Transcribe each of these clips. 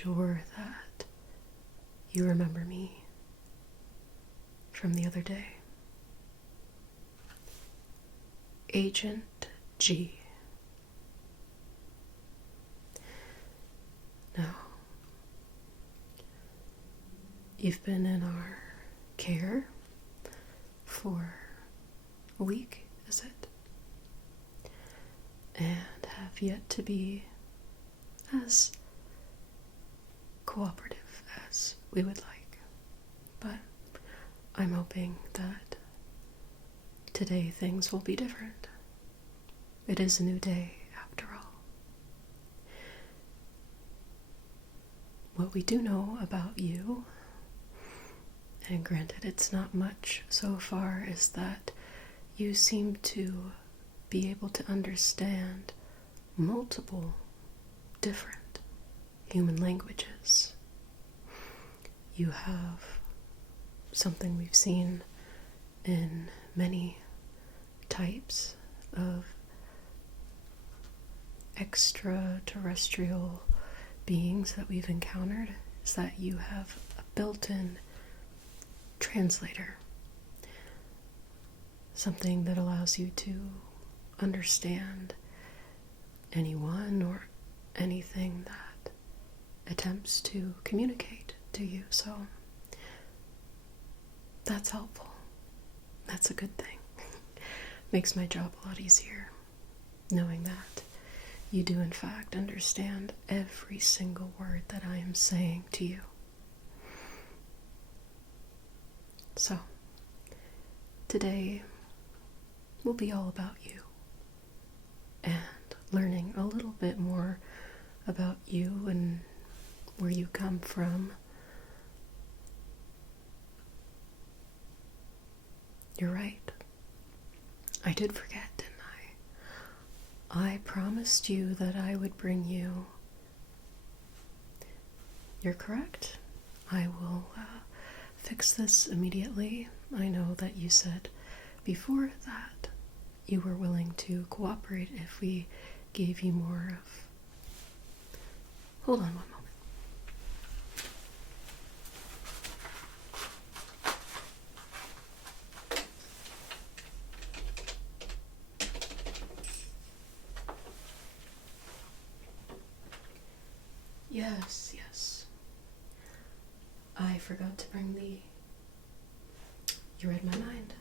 sure that you remember me from the other day. Agent G. Now, you've been in our care for a week, is it? And have yet to be as cooperative as we would like. But I'm hoping that today things will be different. It is a new day, after all. What we do know about you, and granted it's not much so far, is that you seem to be able to understand multiple different human languages. You have something we've seen in many types of extraterrestrial beings that we've encountered, is that you have a built-in translator. Something that allows you to understand anyone or anything that attempts to communicate to you. So that's helpful. That's a good thing. Makes my job a lot easier, knowing that you do in fact understand every single word that I am saying to you. So, today will be all about you, and learning a little bit more about you and where you come from. You're right. I did forget, didn't I? I promised you that I would bring you. You're correct. I will fix this immediately. I know that you said before that you were willing to cooperate if we gave you more of... Hold on one moment. Yes. I forgot to bring the... You read my mind.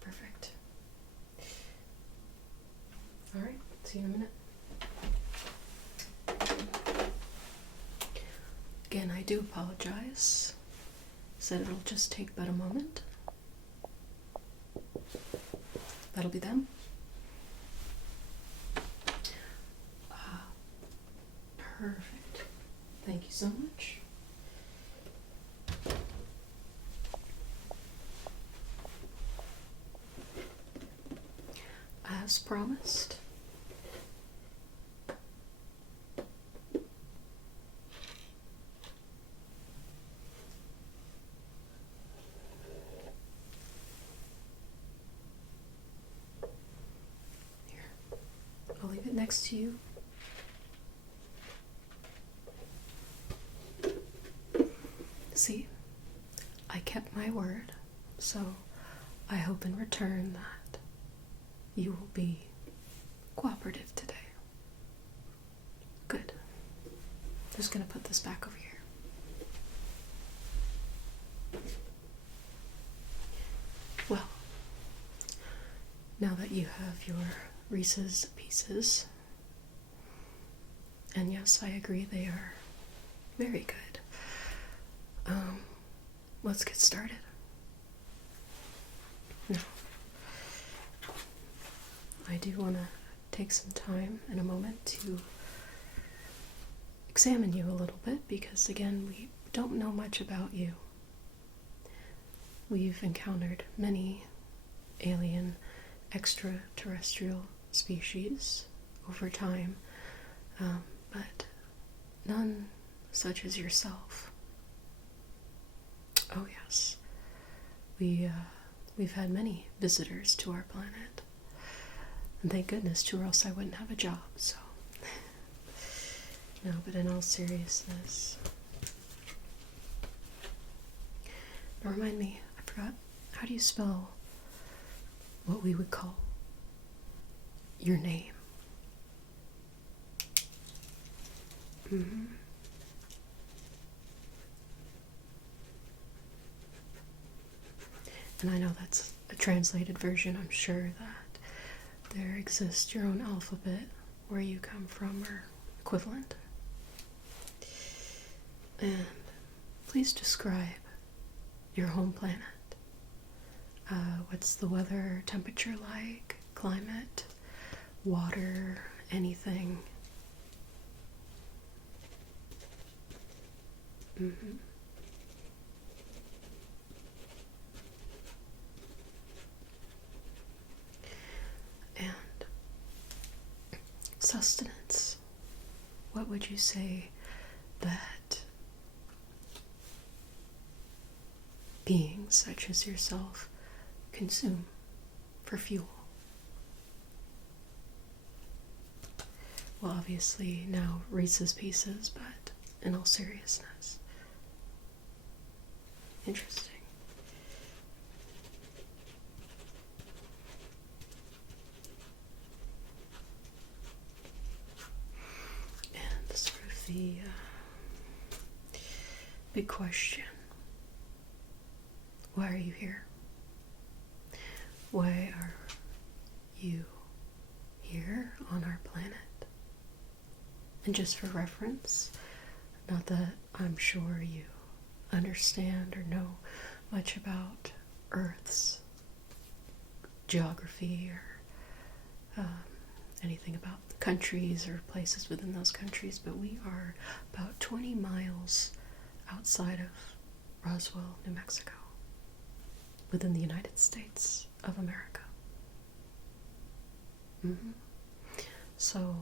Perfect. Alright, see you in a minute. Again, I do apologize. Said it'll just take but a moment. That'll be them. Perfect. Thank you so much. As promised. Here, I'll leave it next to you. See, I kept my word, so I hope in return that you will be cooperative today. Good. Just gonna put this back over here. Well, now that you have your Reese's Pieces, and yes, I agree, they are very good. Let's get started. Now, I do want to take some time in a moment to examine you a little bit, because again, we don't know much about you. We've encountered many alien extraterrestrial species over time, but none such as yourself. Oh yes, we've had many visitors to our planet, and thank goodness, or else I wouldn't have a job. So No, but in all seriousness, now remind me, I forgot, how do you spell what we would call your name? Mm-hmm. And I know that's a translated version. I'm sure that there exists your own alphabet where you come from or equivalent. And please describe your home planet. What's the weather, temperature like, climate, water, anything? Mm-hmm. And sustenance. What would you say that beings such as yourself consume for fuel? Well, obviously now Reese's Pieces, but in all seriousness. Interesting. And sort of the big question. Why are you here? Why are you here on our planet? And just for reference, not that I'm sure you understand or know much about Earth's geography or anything about countries or places within those countries, but we are about 20 miles outside of Roswell, New Mexico, within the United States of America. Mm-hmm. So,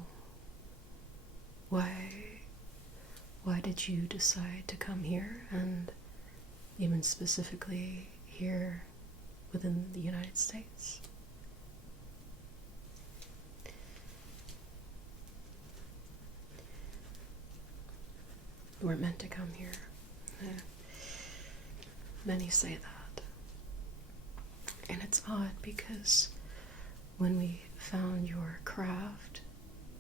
why did you decide to come here, and even specifically here within the United States? You weren't meant to come here. Many say that. And it's odd because when we found your craft,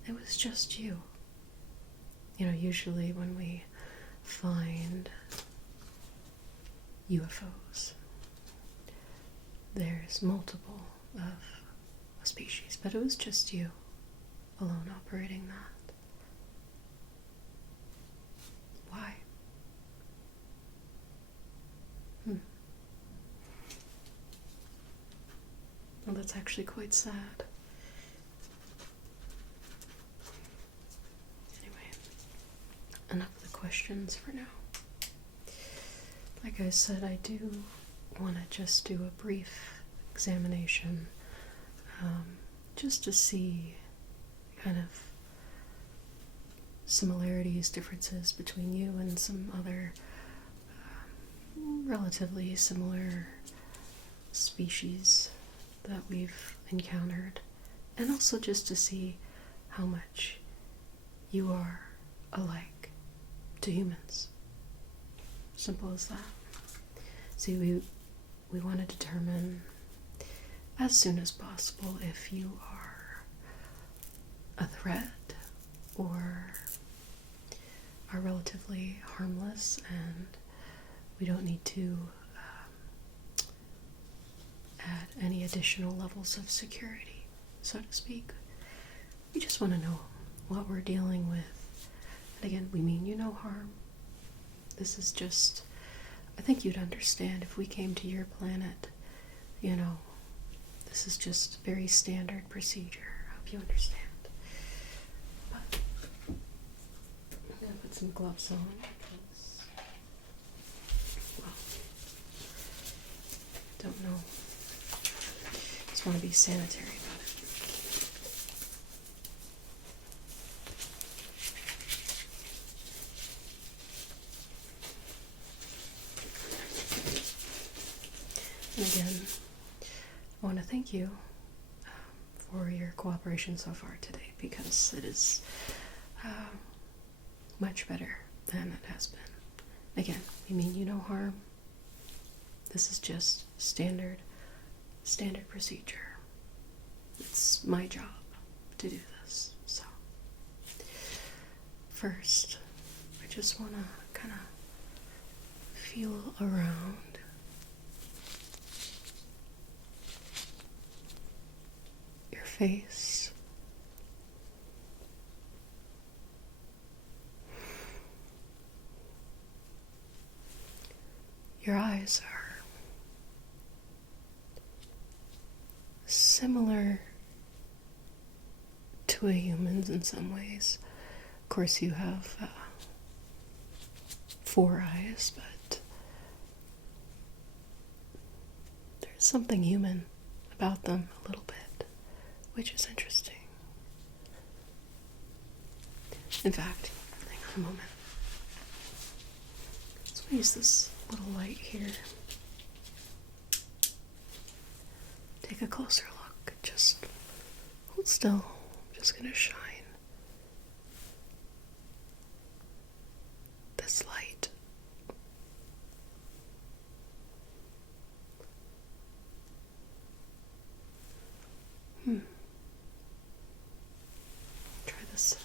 it was just you. You know, usually when we find UFOs, there's multiple of a species, but it was just you alone operating that. Why? Well, that's actually quite sad. Anyway, enough of the questions for now. Like I said, I do want to just do a brief examination, just to see kind of similarities, differences between you and some other relatively similar species that we've encountered, and also just to see how much you are alike to humans. Simple as that. See, we want to determine as soon as possible if you are a threat or are relatively harmless, and we don't need to add any additional levels of security, so to speak. We just want to know what we're dealing with. And again, we mean you no harm. This is just, I think you'd understand if we came to your planet, you know, this is just very standard procedure. I hope you understand. But I'm going to put some gloves on because, well, don't know. Just want to be sanitary about it. And again, I want to thank you for your cooperation so far today, because it is much better than it has been. Again, we mean you no harm. This is just standard procedure. It's my job to do this. So, first, I just want to kind of feel around. Your face. Your eyes are similar to a human's in some ways. Of course, you have 4 eyes, but there's something human about them a little bit, which is interesting. In fact, hang on a moment. Let's use this little light here. Take a closer look. Just hold still. I'm just gonna shine this light. Try this side.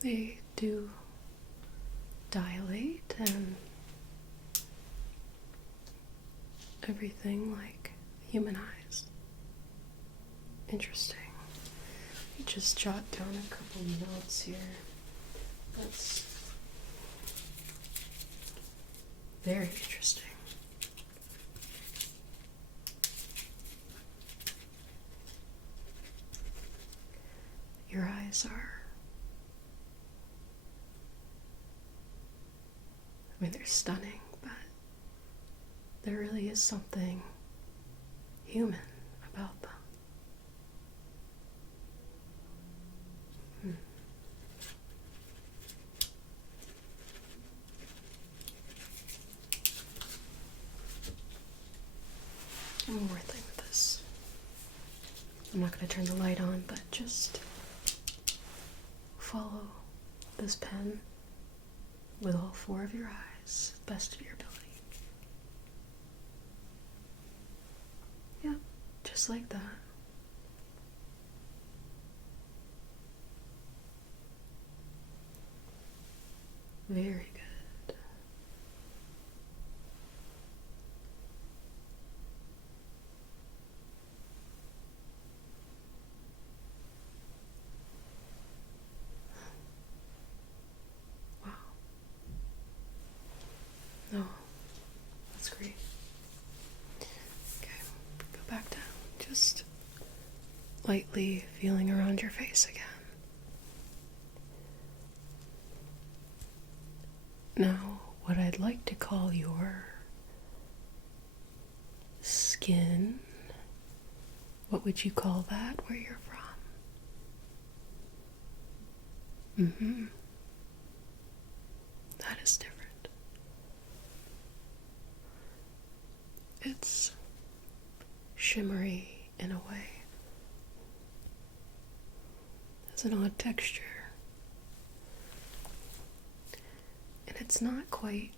They do dilate and everything like human eyes. Interesting. Let me just jot down a couple notes here. That's very interesting. Your eyes are, I mean, they're stunning, but there really is something human about them. One more thing with this. I'm not going to turn the light on, but just follow this pen with all 4 of your eyes, best of your ability. Yep, just like that. Very good. Wow. No, that's great. Okay, go back down. Just lightly feeling around your face again. Now, what I'd like to call your skin, what would you call that where you're from? That is different. It's shimmery in a way. It's an odd texture. And it's not quite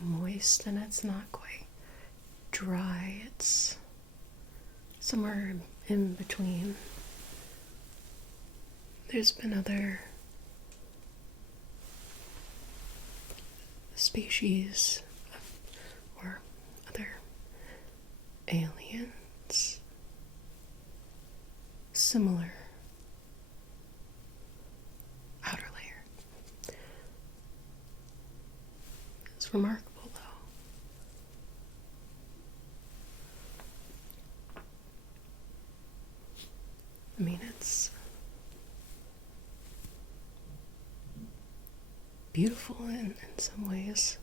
moist and it's not quite dry. It's somewhere in between. There's been other species or other aliens similar outer layer. It's remarkable though. I mean, it's beautiful in some ways.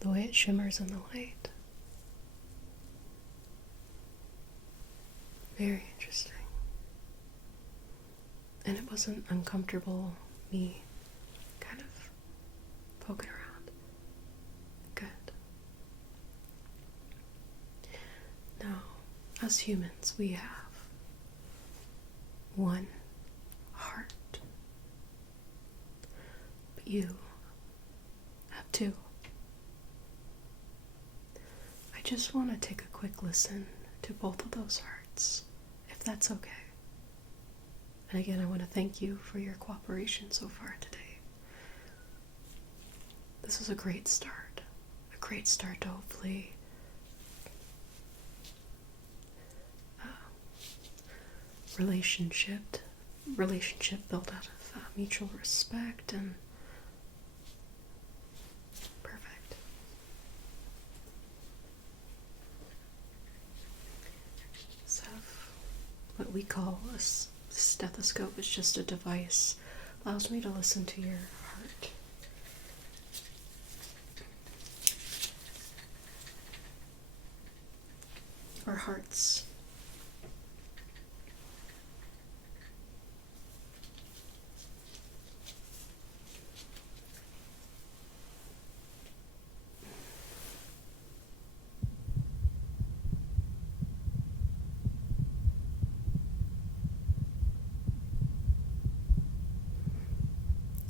The way it shimmers in the light. Very interesting. And it wasn't uncomfortable, me kind of poking around. Good. Now, as humans, we have one heart. But you have two. I just want to take a quick listen to both of those hearts, if that's okay. And again, I want to thank you for your cooperation so far today. This is a great start to hopefully relationship built out of mutual respect and perfect. So what we call a stethoscope is just a device, allows me to listen to your heart. Our hearts.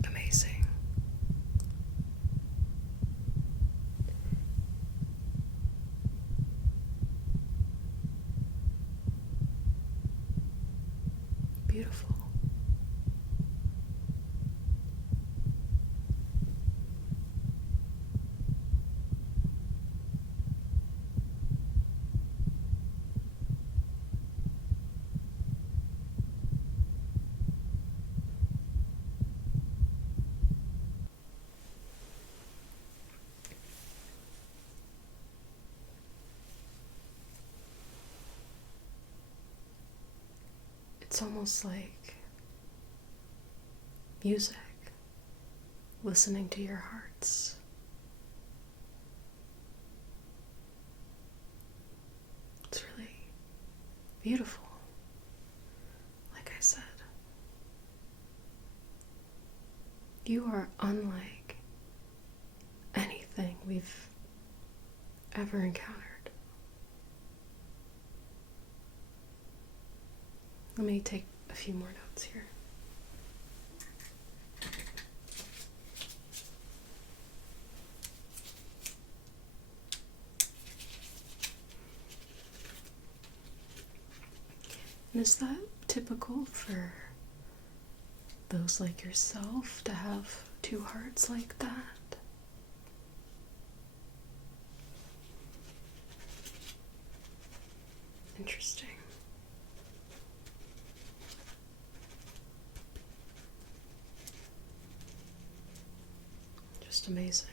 Amazing. Beautiful. It's almost like music, listening to your hearts. It's really beautiful, like I said. You are unlike anything we've ever encountered. Let me take a few more notes here. And is that typical for those like yourself to have two hearts like that? Interesting. Just amazing.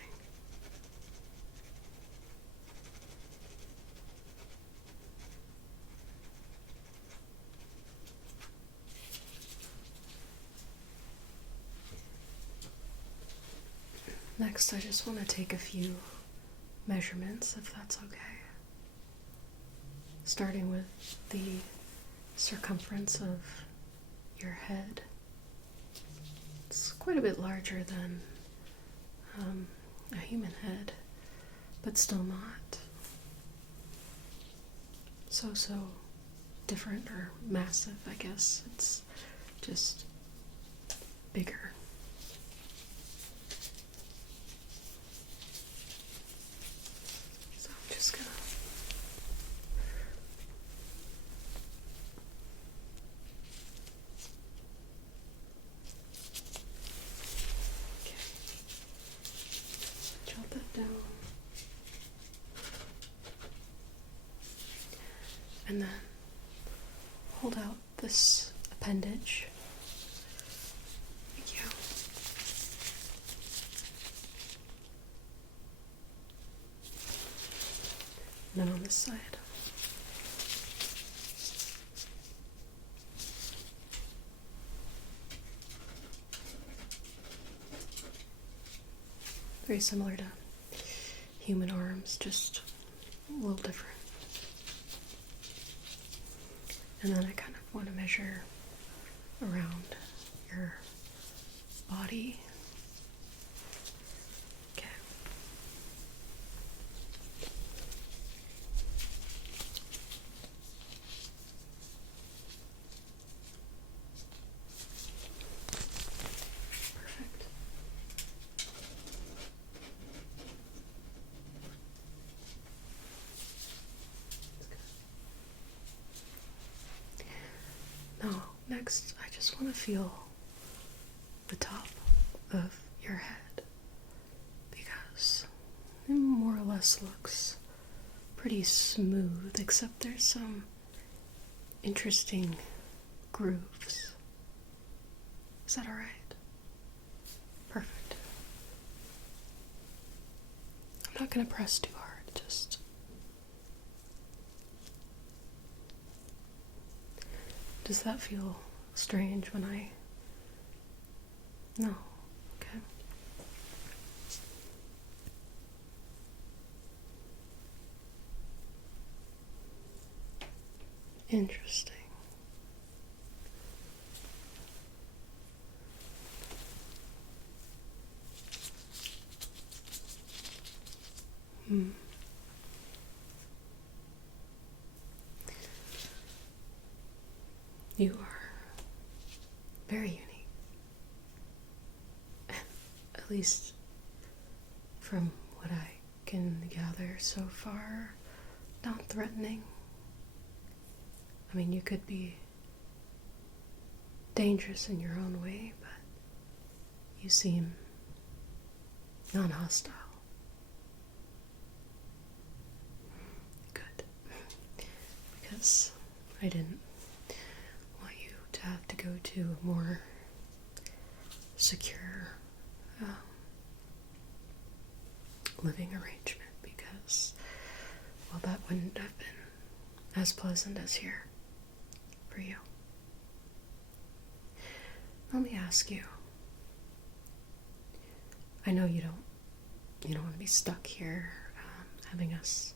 Next, I just want to take a few measurements, if that's okay. Starting with the circumference of your head. It's quite a bit larger than a human head, but still not so different or massive, I guess. It's just bigger. So I'm just gonna jot that down. And then hold out this appendage. Thank you. And then on this side. Very similar to human arms, just a little different. And then I kind of want to measure around your body. Okay. Perfect. Now, next, I just want to feel the top of your head, because it more or less looks pretty smooth, except there's some interesting grooves. Is that alright? Perfect. I'm not going to press too hard, just... Does that feel strange when I... No. Okay. Interesting. You are very unique. At least from what I can gather so far, not threatening. I mean, you could be dangerous in your own way, but you seem non-hostile. Good. Because I didn't want you to have to go to a more secure living arrangement, because, well, that wouldn't have been as pleasant as here for you. Let me ask you. I know you don't want to be stuck here, having us,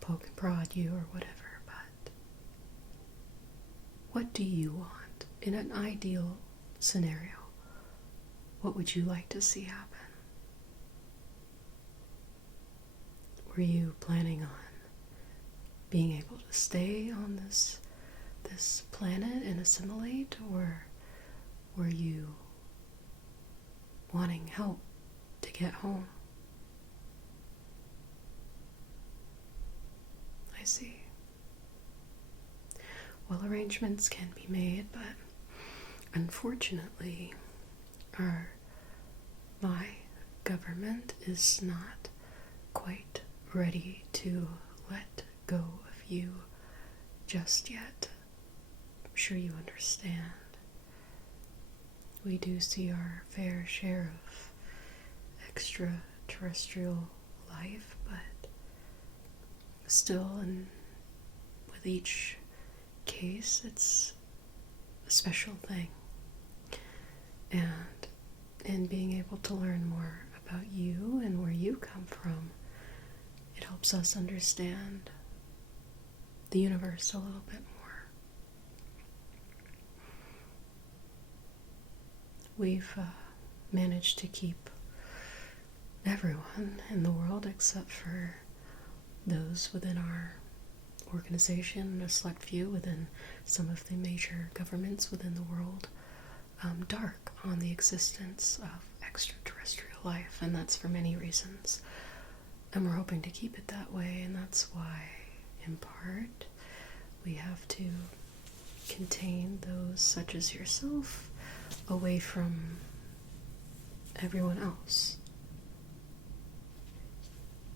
poke and prod you or whatever, but what do you want? In an ideal scenario, what would you like to see happen? Were you planning on being able to stay on this planet and assimilate, or were you wanting help to get home? I see. Well, arrangements can be made, but unfortunately, my government is not quite ready to let go of you just yet. I'm sure you understand. We do see our fair share of extraterrestrial life, but still, and with each case, it's a special thing. And in being able to learn more about you and where you come from, it helps us understand the universe a little bit more. We've managed to keep everyone in the world, except for those within our organization and a select few within some of the major governments within the world, dark on the existence of extraterrestrial life, and that's for many reasons. And we're hoping to keep it that way, and that's why, in part, we have to contain those such as yourself away from everyone else.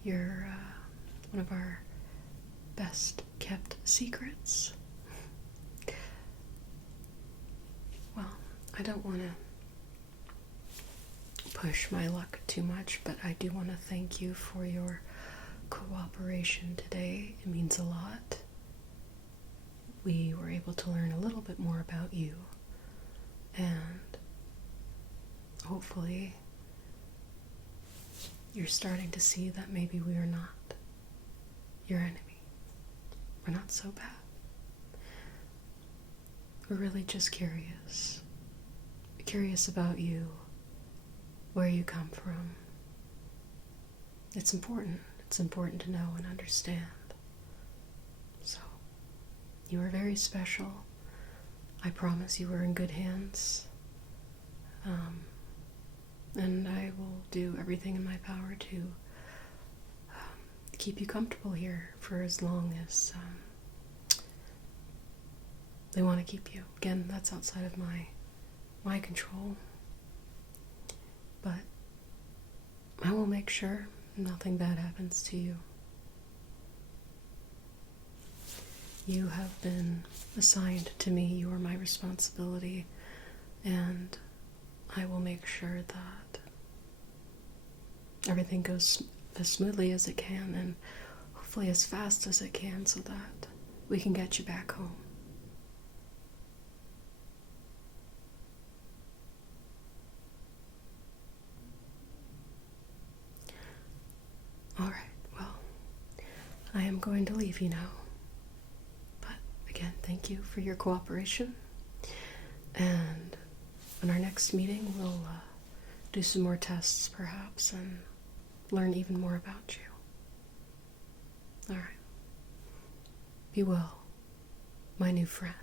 You're one of our best kept secrets. Well, I don't want to push my luck too much, but I do want to thank you for your cooperation today. It means a lot. We were able to learn a little bit more about you, and hopefully you're starting to see that maybe we are not your enemy. We're not so bad. We're really just curious curious about you, where you come from. It's important. It's important to know and understand. So, you are very special. I promise you are in good hands. And I will do everything in my power to keep you comfortable here for as long as they want to keep you. Again, that's outside of my control. But I will make sure nothing bad happens to you. You have been assigned to me. You are my responsibility, and I will make sure that everything goes as smoothly as it can and hopefully as fast as it can so that we can get you back home. Alright, well, I am going to leave you now. But again, thank you for your cooperation. And in our next meeting, we'll do some more tests, perhaps, and learn even more about you. Alright. Be well, my new friend.